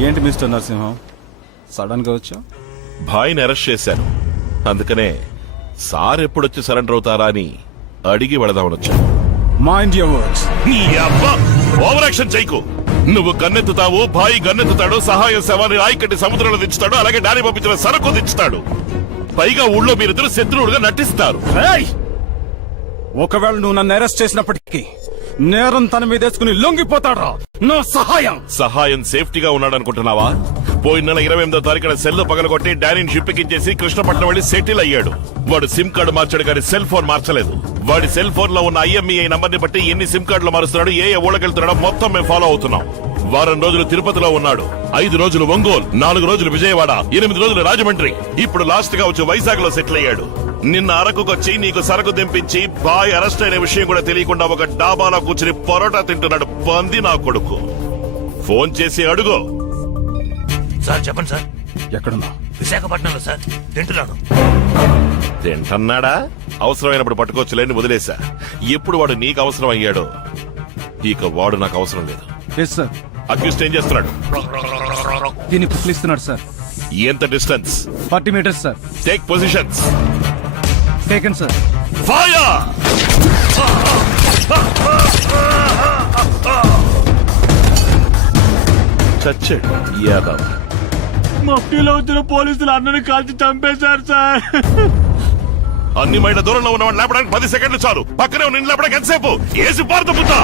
ఏంటి mister Narasimham sudden గా వచ్చా? భాయ్ని అరెస్ట్ చేశాను. అందుకనే సార్ ఎప్పుడొచ్చి సరెండర్ అవుతారా అని అడిగి వెళదామని వచ్చాను. Mind your words. Over action చేయకు. నువ్వు గన్నెత్తుతావు, భాయ్ గన్నెత్తుతాడు, సహాయం శవాన్ని రాయికట్టి సముద్రంలో దించుతాడు, అలాగే డాని పంపించిన సరకు దించుతాడు. పైగా ఊళ్ళో మీరిద్దరు శత్రువులుగా నటిస్తారు. ఒకవేళ నువ్వు నన్ను అరెస్ట్ చేసినప్పటికీ నేరం తన మీద వేసుకుని లొంగిపోతాడా? నా సహాయం సేఫ్టీగా ఉన్నాడనుకుంటున్నావా? పోయిన నెల 28వ తారీఖున సెల్ పగలగొట్టి డానీని షిప్పించేసి కృష్ణపట్నం వెళ్లి సెటిల్ అయ్యాడు. వాడు సిమ్ కార్డు మార్చాడు కానీ సెల్ ఫోన్ మార్చలేదు. వాడి సెల్ ఫోన్ లో ఉన్న IMEI నంబర్ ని బట్టి ఎన్ని సిమ్ కార్డులు మారుస్తున్నాడు, ఏ ఊళ్ళకెళ్తున్నాడో మొత్తం మేము ఫాలో అవుతున్నాం. వారం రోజులు తిరుపతిలో ఉన్నాడు, 5 రోజులు ఒంగోలు, 4 రోజులు విజయవాడ, 8 రోజులు రాజమండ్రి, ఇప్పుడు లాస్ట్ గా వచ్చి వైజాగ్ లో సెటిల్ అయ్యాడు. నిన్న అరకుకొచ్చి నీకు సరకు దింపించి బాయ్ అరెస్ట్ అయిన విషయం కూడా తెలియకుండా ఒక డాబాలో కూర్చుని పరోటా తింటున్నాడు. పంది నా కొడుకు. ఫోన్ చేసి అడుగు. సార్ చెప్పండి సార్. ఎక్కడున్నా? విశాఖపట్నంలో సార్. తింటున్నాను. తింటన్నాడా? అవసరమైనప్పుడు పట్టుకోవచ్చులేని వదిలేశా. ఎప్పుడు వాడు నీకు అవసరం అయ్యాడో ఇక వాడు నాకు అవసరం లేదు. Yes sir. అక్యూస్ట్ ఏం చేస్తున్నాడు? దీన్ని పుట్లిస్తున్నాడు సార్. ఎంత distance? 40 metres sir. Take positions. Taken sir. Fire! చచ్చాడు యాదవ్. మఫ్టీలో వచ్చిన పోలీసులు అన్నని కాల్చి చంపేశారు సార్. అన్ని మైళ్ళ దూరంలో ఉన్నవాడిని లేపడానికి 10 సెకండ్లు చాలు. పక్కనే ఉన్న లేపడానికి ఎంతసేపు? ఏసి పారుతా